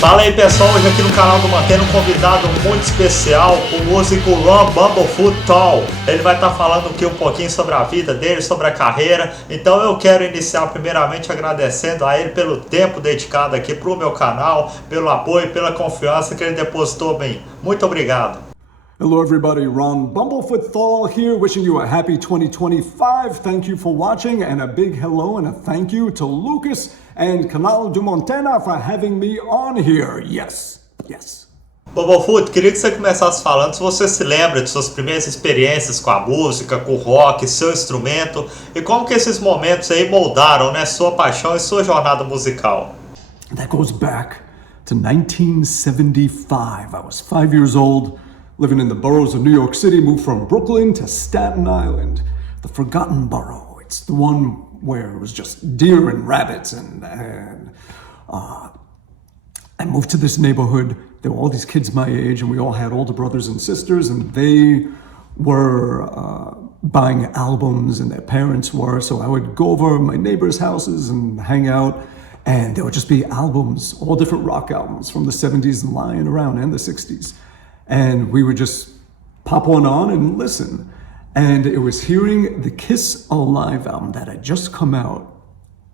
Fala aí pessoal, hoje aqui no canal do Mantena um convidado muito especial, o músico Ron Bumblefoot Thal. Ele vai estar falando aqui um pouquinho sobre a vida dele, sobre a carreira. Então eu quero iniciar primeiramente agradecendo a ele pelo tempo dedicado aqui para o meu canal, pelo apoio, pela confiança que ele depositou em mim. Muito obrigado. Hello everybody, Ron Bumblefoot Thal here, wishing you a happy 2025. Thank you for watching, and a big hello and a thank you to Lucas and Canal do Mantena for having me on here. Yes. Bumblefoot, queria que você começasse falando se você se lembra de suas primeiras experiências com a música, com o rock, seu instrumento, e como que esses momentos aí moldaram, né, sua paixão e sua jornada musical. That goes back to 1975. I was 5 years old. Living in the boroughs of New York City, moved from Brooklyn to Staten Island, the forgotten borough. It's the one where it was just deer and rabbits, and I moved to this neighborhood. There were all these kids my age, and we all had older brothers and sisters, and they were buying albums, and their parents were, so I would go over my neighbors' houses and hang out, and there would just be albums, all different rock albums from the 70s lying around, and the 60s. And we would just pop one on and listen. And it was hearing the Kiss Alive album that had just come out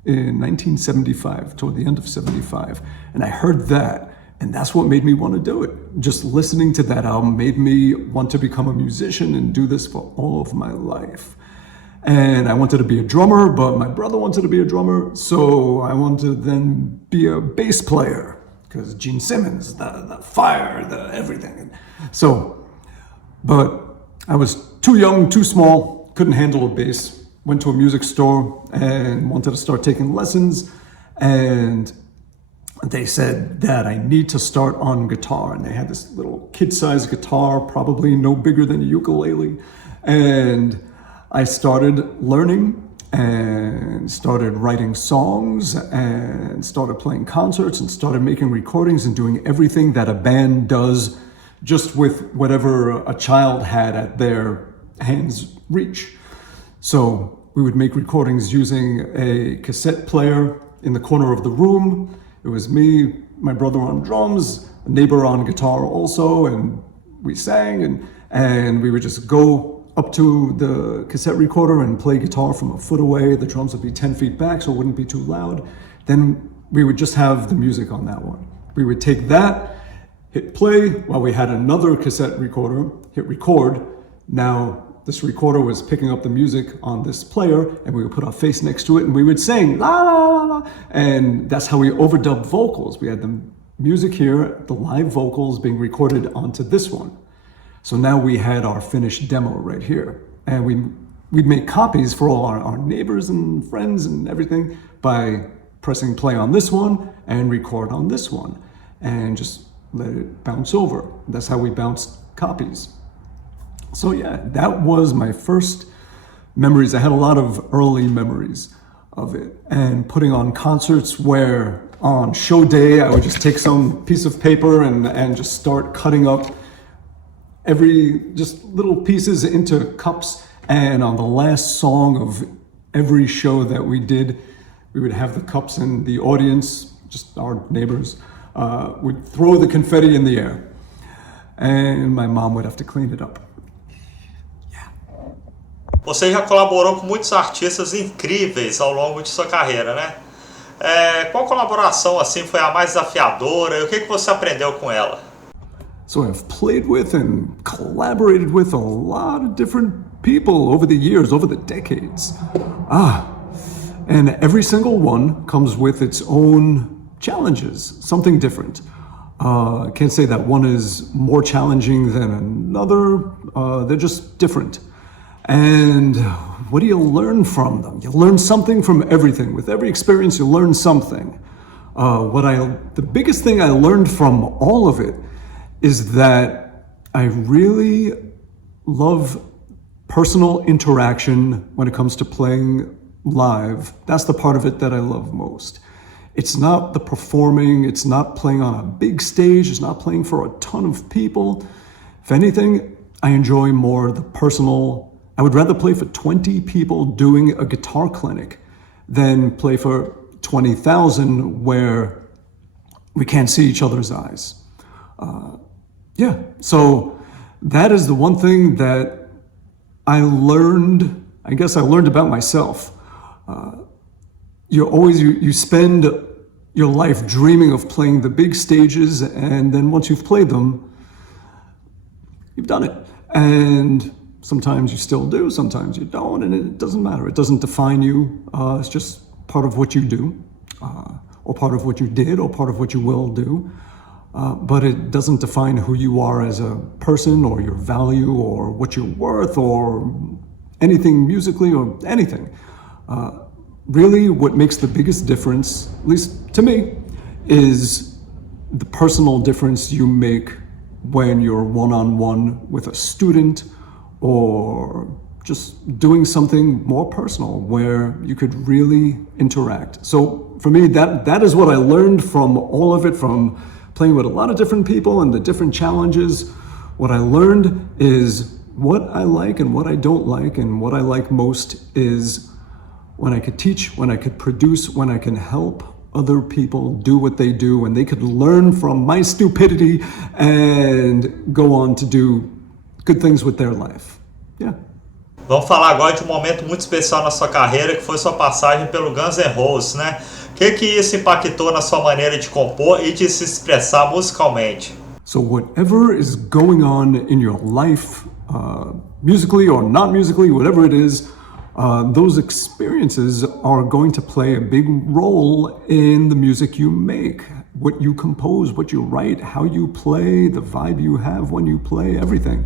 in 1975, toward the end of 75. And I heard that, and that's what made me want to do it. Just listening to that album made me want to become a musician and do this for all of my life. And I wanted to be a drummer, but my brother wanted to be a drummer, so I wanted to then be a bass player. Because Gene Simmons, the fire, the everything. So, but I was too young, too small, couldn't handle a bass. Went to a music store and wanted to start taking lessons. And they said that I need to start on guitar. And they had this little kid-sized guitar, probably no bigger than a ukulele. And I started learning and started writing songs and started playing concerts and started making recordings and doing everything that a band does just with whatever a child had at their hands reach. So we would make recordings using a cassette player in the corner of the room. It was me, my brother on drums, a neighbor on guitar also, and we sang and we would just go up to the cassette recorder and play guitar from a foot away. The drums would be 10 feet back so it wouldn't be too loud. Then we would just have the music on that one. We would take that, hit play while we had another cassette recorder, hit record. Now this recorder was picking up the music on this player, and we would put our face next to it and we would sing la la la la. And that's how we overdubbed vocals. We had the music here, the live vocals being recorded onto this one. So now we had our finished demo right here. And we'd make copies for all our neighbors and friends and everything by pressing play on this one and record on this one and just let it bounce over. That's how we bounced copies. So yeah, that was my first memories. I had a lot of early memories of it, and putting on concerts where on show day, I would just take some piece of paper and just start cutting up just little pieces into cups, and on the last song of every show that we did, we would have the cups, and the audience, just our neighbors, would throw the confetti in the air, and my mom would have to clean it up. Você já colaborou com muitos artistas incríveis ao longo de sua carreira, né? Qual colaboração assim foi a mais desafiadora e o que você aprendeu com ela? So I've played with and collaborated with a lot of different people over the years, over the decades. And every single one comes with its own challenges, something different. I can't say that one is more challenging than another. They're just different. And what do you learn from them? You learn something from everything. With every experience, you learn something. The biggest thing I learned from all of it is that I really love personal interaction when it comes to playing live. That's the part of it that I love most. It's not the performing, it's not playing on a big stage, it's not playing for a ton of people. If anything, I enjoy more the personal. I would rather play for 20 people doing a guitar clinic than play for 20,000 where we can't see each other's eyes. Yeah, so that is the one thing that I learned, I guess I learned about myself. You spend your life dreaming of playing the big stages, and then once you've played them, you've done it. And sometimes you still do, sometimes you don't, and it doesn't matter. It doesn't define you. It's just part of what you do, or part of what you did, or part of what you will do. But it doesn't define who you are as a person, or your value, or what you're worth, or anything musically, or anything. Really, what makes the biggest difference, at least to me, is the personal difference you make when you're one-on-one with a student, or just doing something more personal where you could really interact. So for me, that is what I learned from all of it, from playing with a lot of different people and the different challenges. What I learned is what I like and what I don't like, and what I like most is when I could teach, when I could produce, when I can help other people do what they do, and they could learn from my stupidity and go on to do good things with their life. Yeah. Vamos falar agora de um momento muito especial na sua carreira, que foi sua passagem pelo Guns N' Roses, né? O que isso impactou na sua maneira de compor e de se expressar musicalmente? So whatever is going on in your life, musically or not musically, whatever it is, those experiences are going to play a big role in the music you make, what you compose, what you write, how you play, the vibe you have when you play, everything.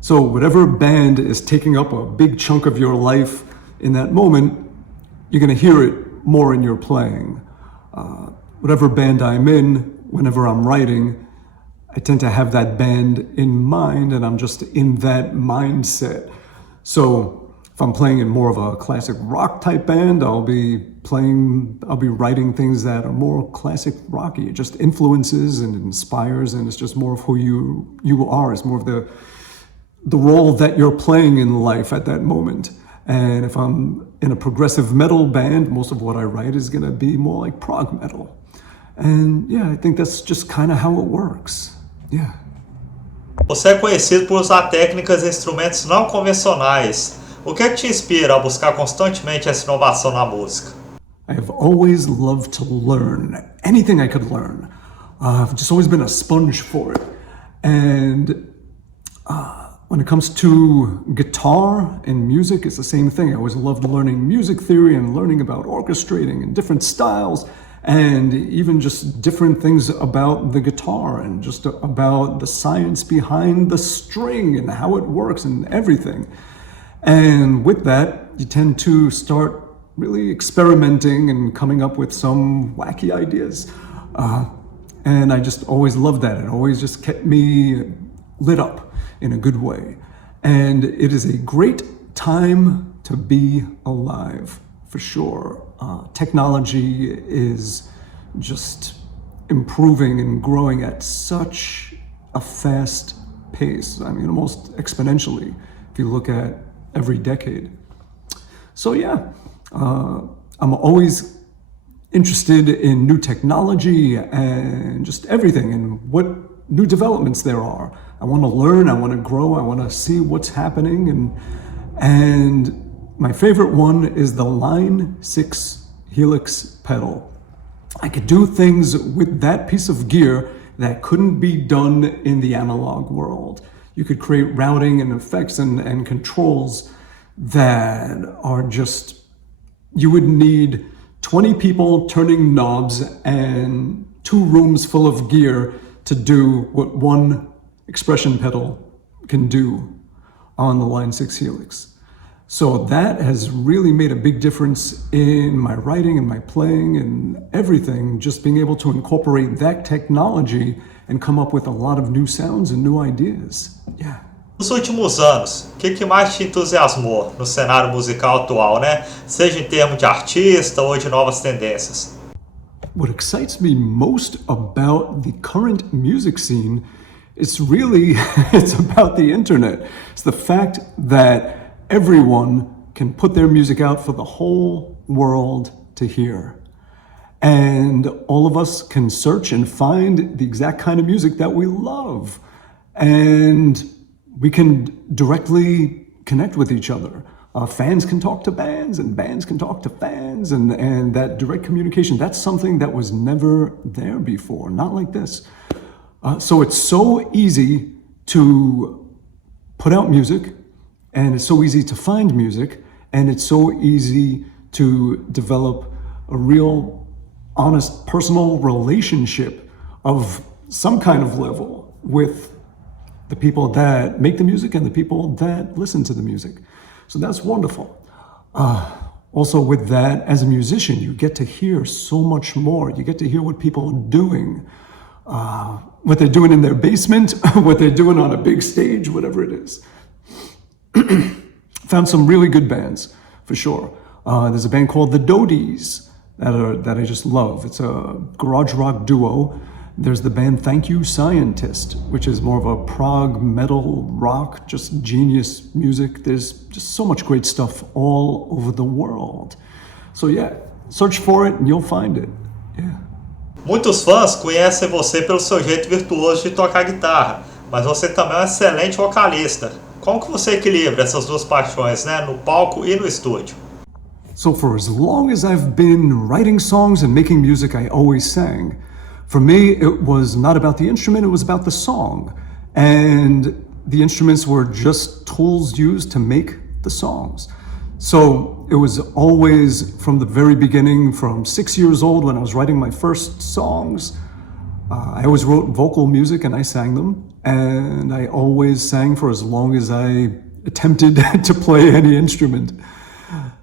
So whatever band is taking up a big chunk of your life in that moment, you're going to hear it more in your playing. Whatever band I'm in, whenever I'm writing, I tend to have that band in mind, and I'm just in that mindset. So if I'm playing in more of a classic rock type band, I'll be writing things that are more classic rocky. It just influences and inspires, and it's just more of who you are. It's more of the role that you're playing in life at that moment. And if I'm in a progressive metal band, most of what I write is going to be more like prog metal. And yeah, I think that's just kind of how it works. Yeah. Você é conhecido por usar técnicas e instrumentos não convencionais. O que é que te inspira a buscar constantemente essa inovação na música? I have always loved to learn anything I could learn. I've just always been a sponge for it. And when it comes to guitar and music, it's the same thing. I always loved learning music theory and learning about orchestrating and different styles, and even just different things about the guitar and just about the science behind the string and how it works and everything. And with that, you tend to start really experimenting and coming up with some wacky ideas. And I just always loved that. It always just kept me lit up in a good way. And it is a great time to be alive, for sure. Technology is just improving and growing at such a fast pace. I mean, almost exponentially, if you look at every decade. So yeah, I'm always interested in new technology and just everything and what new developments there are. I want to learn, I want to grow, I want to see what's happening. And my favorite one is the Line 6 Helix pedal. I could do things with that piece of gear that couldn't be done in the analog world. You could create routing and effects and controls that are just, you would need 20 people turning knobs and 2 rooms full of gear to do what one expression pedal can do on the Line 6 Helix. So that has really made a big difference in my writing and my playing and everything, just being able to incorporate that technology and come up with a lot of new sounds and new ideas. Yeah. Nos últimos anos, o que mais te entusiasmou no cenário musical atual, né? Seja em termos de artista ou de novas tendências. What excites me most about the current music scene is really, it's about the internet. It's the fact that everyone can put their music out for the whole world to hear. And all of us can search and find the exact kind of music that we love. And we can directly connect with each other. Fans can talk to bands, and bands can talk to fans, and that direct communication, that's something that was never there before, not like this. So it's so easy to put out music, and it's so easy to find music, and it's so easy to develop a real, honest, personal relationship of some kind of level with the people that make the music and the people that listen to the music. So that's wonderful. Also with that, as a musician, you get to hear so much more. You get to hear what people are doing, what they're doing in their basement, what they're doing on a big stage, whatever it is. Found some really good bands, for sure. There's a band called the Dodies that I just love. It's a garage rock duo. There's the band Thank You Scientist, which is more of a prog metal rock, just genius music. There's just so much great stuff all over the world. So yeah, search for it and you'll find it. Yeah. Muitos fãs conhecem você pelo seu jeito virtuoso de tocar guitarra, mas você também é um excelente vocalista. Como que você equilibra essas duas paixões, né, no palco e no estúdio? So for as long as I've been writing songs and making music, I always sang. For me, it was not about the instrument, it was about the song. And the instruments were just tools used to make the songs. So it was always from the very beginning, from 6 years old when I was writing my first songs, I always wrote vocal music and I sang them. And I always sang for as long as I attempted to play any instrument.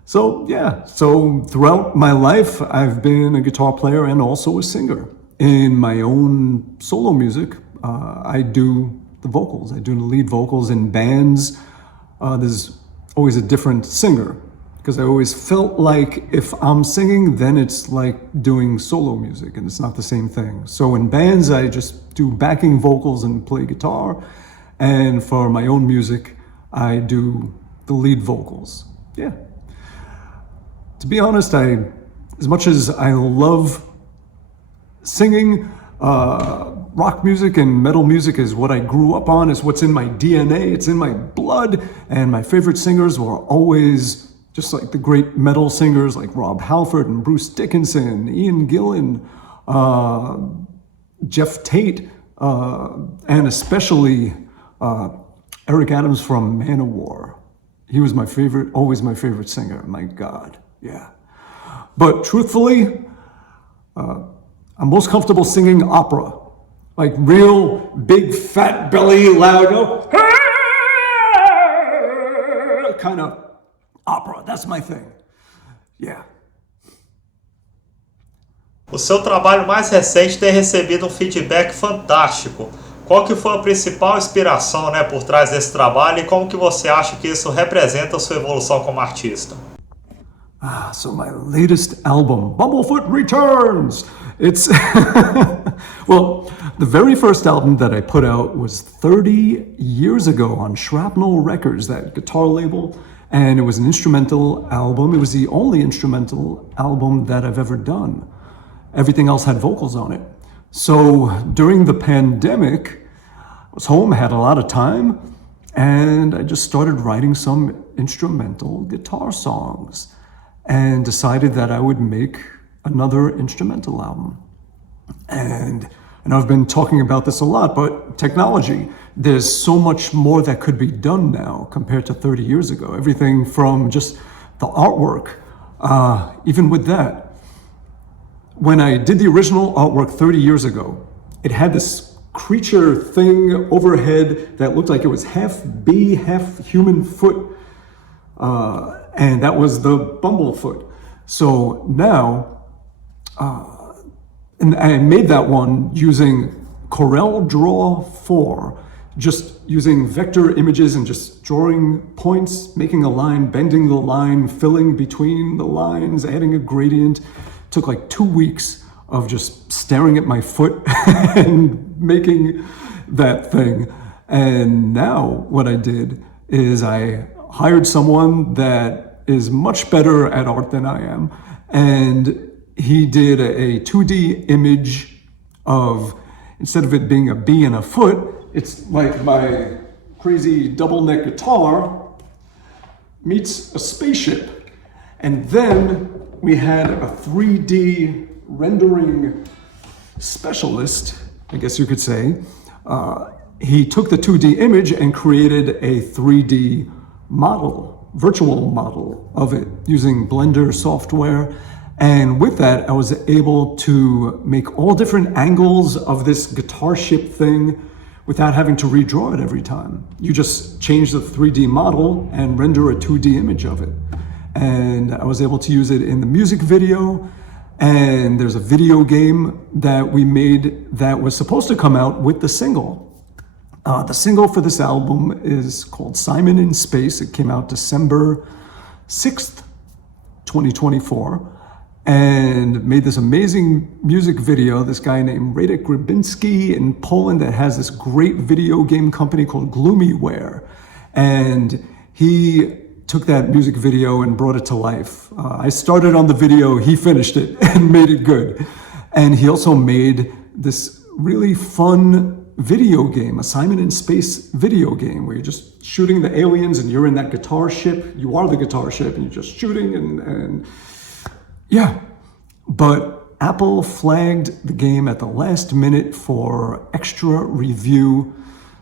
So yeah, so throughout my life, I've been a guitar player and also a singer. In my own solo music, I do the vocals. I do the lead vocals in bands. There's always a different singer because I always felt like if I'm singing, then it's like doing solo music and it's not the same thing. So in bands, I just do backing vocals and play guitar. And for my own music, I do the lead vocals. Yeah. To be honest, as much as I love singing, rock music and metal music is what I grew up on, is what's in my DNA, it's in my blood, and my favorite singers were always just like the great metal singers like Rob Halford and Bruce Dickinson, Ian Gillan, Jeff Tate, and especially Eric Adams from Manowar. He was my favorite, always my favorite singer, my God, yeah. But truthfully, I'm most comfortable singing opera, like real big fat belly loud kind of opera. That's my thing. Yeah. O seu trabalho mais recente tem recebido um feedback fantástico. Qual que foi a principal inspiração, né, por trás desse trabalho e como que você acha que isso representa a sua evolução como artista? So my latest album, Bumblefoot Returns. It's, well, the very first album that I put out was 30 years ago on Shrapnel Records, that guitar label, and it was an instrumental album. It was the only instrumental album that I've ever done. Everything else had vocals on it. So during the pandemic, I was home, had a lot of time, and I just started writing some instrumental guitar songs and decided that I would make another instrumental album. And I know I've been talking about this a lot, but technology, there's so much more that could be done now compared to 30 years ago. Everything from just the artwork, even with that. When I did the original artwork 30 years ago, it had this creature thing overhead that looked like it was half bee, half human foot. And that was the Bumblefoot. So now, and I made that one using Corel Draw 4, just using vector images and just drawing points, making a line, bending the line, filling between the lines, adding a gradient. Took like 2 weeks of just staring at my foot and making that thing. And now what I did is I hired someone that is much better at art than I am, and he did a 2D image of, instead of it being a bee and a foot, it's like my crazy double neck guitar meets a spaceship. And then we had a 3D rendering specialist, I guess you could say. He took the 2D image and created a 3D model, virtual model of it using Blender software. And with that, I was able to make all different angles of this guitar ship thing without having to redraw it every time. You just change the 3D model and render a 2D image of it. And I was able to use it in the music video. And there's a video game that we made that was supposed to come out with the single. The single for this album is called Simon in Space. It came out December 6th, 2024, and made this amazing music video. This guy named Radek Grabinski in Poland that has this great video game company called Gloomyware. And he took that music video and brought it to life. I started on the video, he finished it and made it good. And he also made this really fun video game, a Simon in Space video game, where you're just shooting the aliens and you're in that guitar ship. You are the guitar ship and you're just shooting and yeah. But Apple flagged the game at the last minute for extra review.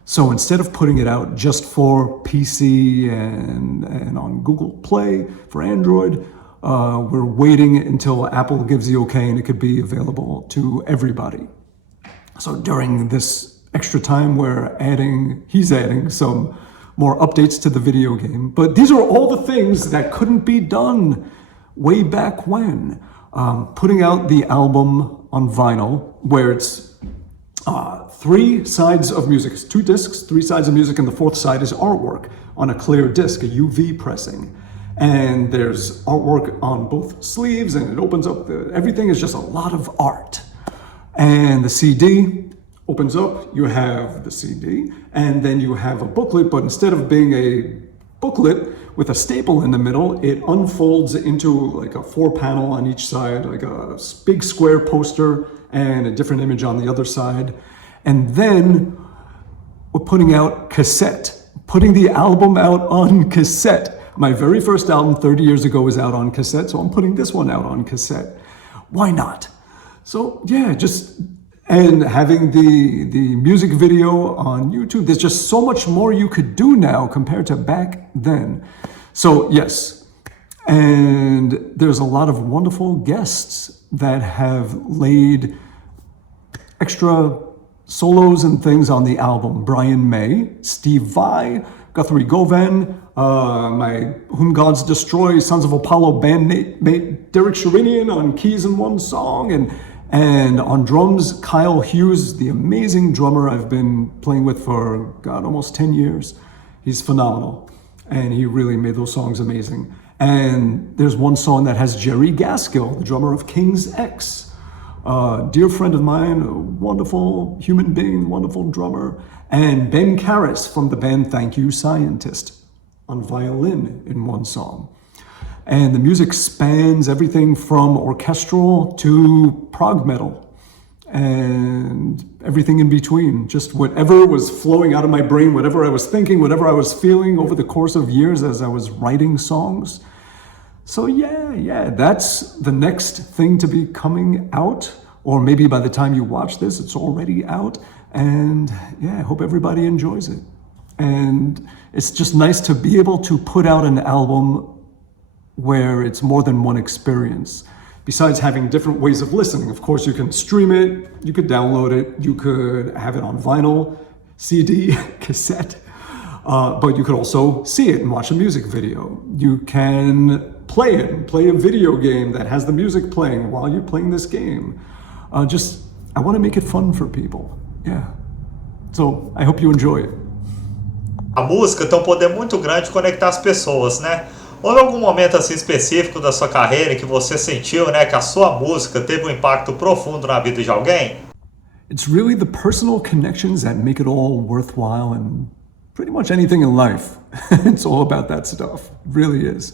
So instead of putting it out just for PC and on Google Play for Android, we're waiting until Apple gives the okay and it could be available to everybody. So during this extra time, he's adding some more updates to the video game. But these are all the things that couldn't be done way back when. Putting out the album on vinyl, where it's 3 sides of music. It's 2 discs, 3 sides of music, and the 4th side is artwork on a clear disc, a UV pressing. And there's artwork on both sleeves, and it opens up, everything is just a lot of art. And the CD opens up, you have the CD, and then you have a booklet, but instead of being a booklet with a staple in the middle, it unfolds into like a 4-panel on each side, like a big square poster and a different image on the other side. And then we're putting out cassette, putting the album out on cassette. My very first album 30 years ago was out on cassette, so I'm putting this one out on cassette. Why not? So yeah, and having the music video on YouTube, there's just so much more you could do now compared to back then. So yes, and there's a lot of wonderful guests that have laid extra solos and things on the album. Brian May, Steve Vai, Guthrie Govan, my Whom Gods Destroy, Sons of Apollo bandmate Derek Sherinian on keys in one song, and on drums, Kyle Hughes, the amazing drummer I've been playing with for, God, almost 10 years. He's phenomenal, and he really made those songs amazing. And there's one song that has Jerry Gaskill, the drummer of King's X, a dear friend of mine, a wonderful human being, wonderful drummer, and Ben Karras from the band Thank You Scientist on violin in one song. And the music spans everything from orchestral to prog metal and everything in between. Just whatever was flowing out of my brain, whatever I was thinking, whatever I was feeling over the course of years as I was writing songs. So yeah, that's the next thing to be coming out. Or maybe by the time you watch this, it's already out. And yeah, I hope everybody enjoys it. And it's just nice to be able to put out an album where it's more than one experience. Besides having different ways of listening, of course, you can stream it, you could download it, you could have it on vinyl, CD, cassette, but you could also see it and watch a music video. You can play it and play a video game that has the music playing while you're playing this game. I want to make it fun for people. Yeah. So I hope you enjoy it. A música tem um poder muito grande de conectar as pessoas, né? Houve algum momento assim específico da sua carreira em que você sentiu, né, que a sua música teve um impacto profundo na vida de alguém? It's really the personal connections that make it all worthwhile and pretty much anything in life. It's all about that stuff. It really is.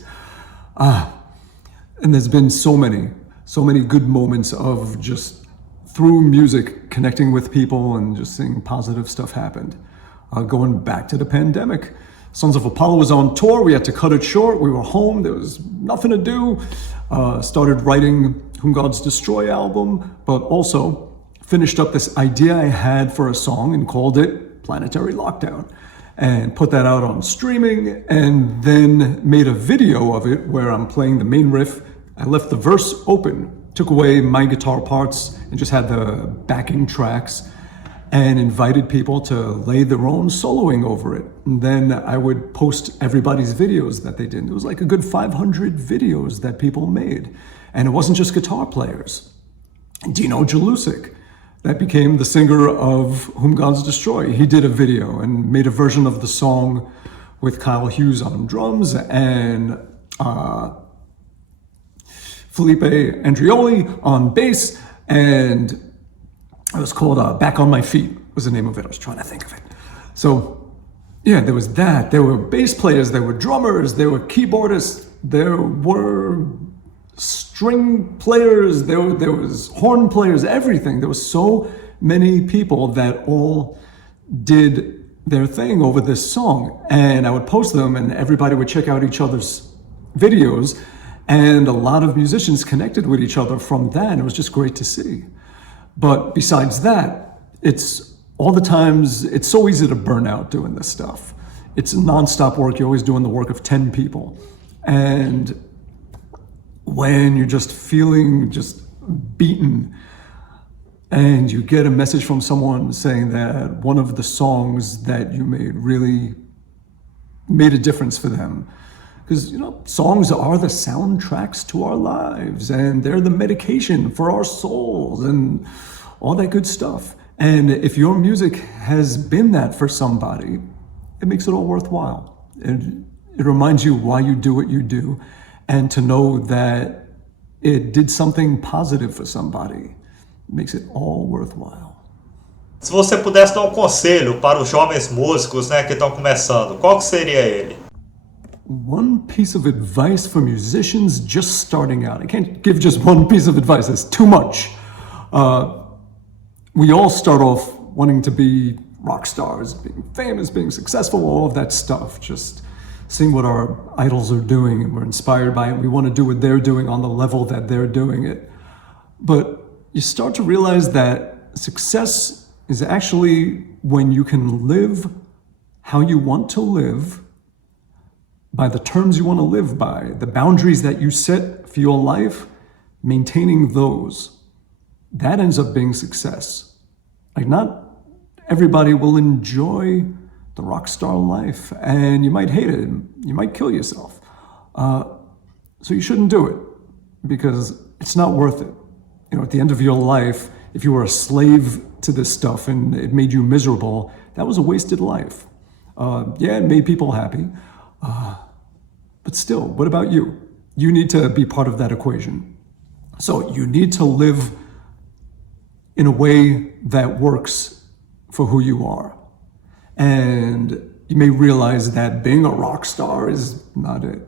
And there's been so many so many good moments of just through music connecting with people and just seeing positive stuff happen. Going back to the pandemic, Sons of Apollo was on tour. We had to cut it short. We were home. There was nothing to do. Started writing Whom Gods Destroy album, but also finished up this idea I had for a song and called it Planetary Lockdown, and put that out on streaming, and then made a video of it where I'm playing the main riff. I left the verse open, took away my guitar parts, and just had the backing tracks, and invited people to lay their own soloing over it. And then I would post everybody's videos that they did. It was like a good 500 videos that people made. And it wasn't just guitar players. Dino Jalusic, that became the singer of Whom Gods Destroy. He did a video and made a version of the song with Kyle Hughes on drums and Felipe Andrioli on bass, and it was called Back on My Feet was the name of it. I was trying to think of it. So yeah, there was that. There were bass players, there were drummers, there were keyboardists, there were string players, there was horn players, everything. There was so many people that all did their thing over this song. And I would post them and everybody would check out each other's videos. And a lot of musicians connected with each other from that. And it was just great to see. But besides that, it's all the times, it's so easy to burn out doing this stuff. It's nonstop work. You're always doing the work of 10 people. And when you're just feeling just beaten and you get a message from someone saying that one of the songs that you made really made a difference for them. Because, songs are the soundtracks to our lives, and they're the medication for our souls and all that good stuff. And if your music has been that for somebody, it makes it all worthwhile. It reminds you why you do what you do, and to know that it did something positive for somebody makes it all worthwhile. Se você pudesse dar um conselho para os jovens músicos, que estão começando, qual que seria ele? One piece of advice for musicians just starting out. I can't give just one piece of advice. It's too much. We all start off wanting to be rock stars, being famous, being successful, all of that stuff. Just seeing what our idols are doing, and we're inspired by it. We want to do what they're doing on the level that they're doing it. But you start to realize that success is actually when you can live how you want to live, by the terms you want to live by, the boundaries that you set for your life, maintaining those. That ends up being success. Like, not everybody will enjoy the rock star life, and you might hate it, and you might kill yourself. So you shouldn't do it, because it's not worth it. At the end of your life, if you were a slave to this stuff and it made you miserable, that was a wasted life. It made people happy. But still, what about you? You need to be part of that equation. So you need to live in a way that works for who you are. And you may realize that being a rock star is not it.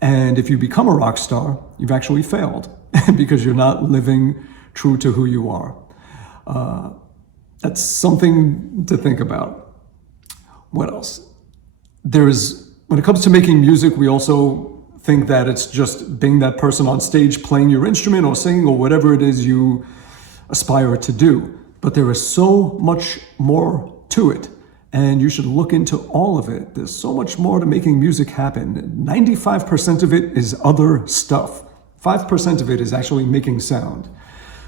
And if you become a rock star, you've actually failed because you're not living true to who you are. That's something to think about. What else? When it comes to making music, we also think that it's just being that person on stage playing your instrument or singing or whatever it is you aspire to do. But there is so much more to it, and you should look into all of it. There's so much more to making music happen. 95% of it is other stuff. 5% of it is actually making sound.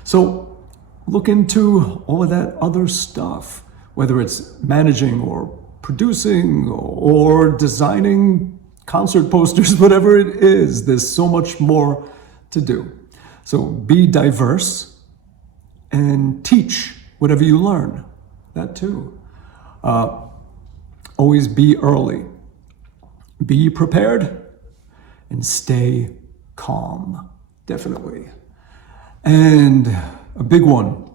So look into all of that other stuff, whether it's managing or producing or designing concert posters, whatever it is. There's so much more to do. So be diverse and teach whatever you learn. That too. Always be early. Be prepared and stay calm. Definitely. And a big one.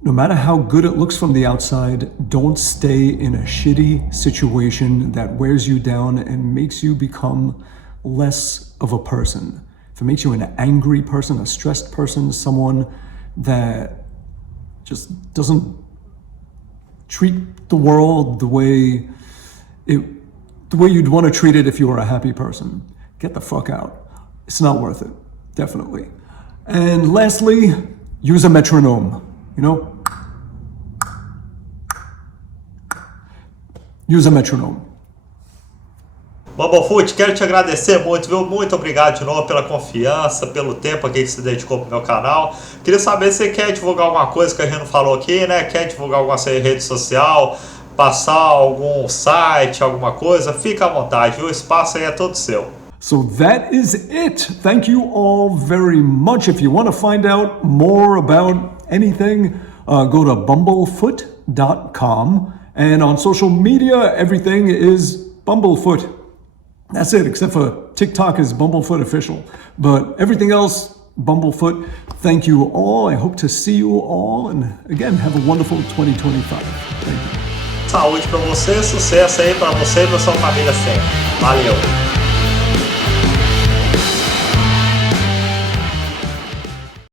No matter how good it looks from the outside, don't stay in a shitty situation that wears you down and makes you become less of a person. if it makes you an angry person, a stressed person, someone that just doesn't treat the world the way you'd want to treat it if you were a happy person, get the fuck out. It's not worth it, definitely. And lastly, use a metronome, Use a metronome. Bumblefoot, quero te agradecer muito, viu? Muito obrigado de novo pela confiança, pelo tempo aqui que você dedicou pro meu canal. Queria saber se você quer divulgar alguma coisa que a gente não falou aqui, né? Quer divulgar alguma rede social, passar algum site, alguma coisa? Fica à vontade, viu? O espaço aí é todo seu. So that is it. Thank you all very much. If you want to find out more about anything, go to bumblefoot.com. And on social media, everything is Bumblefoot. That's it, except for TikTok is Bumblefoot Official. But everything else, Bumblefoot. Thank you all. I hope to see you all. And again, have a wonderful 2025. Thank you. Saúde pra você, sucesso aí pra você e pra sua família sempre. Valeu!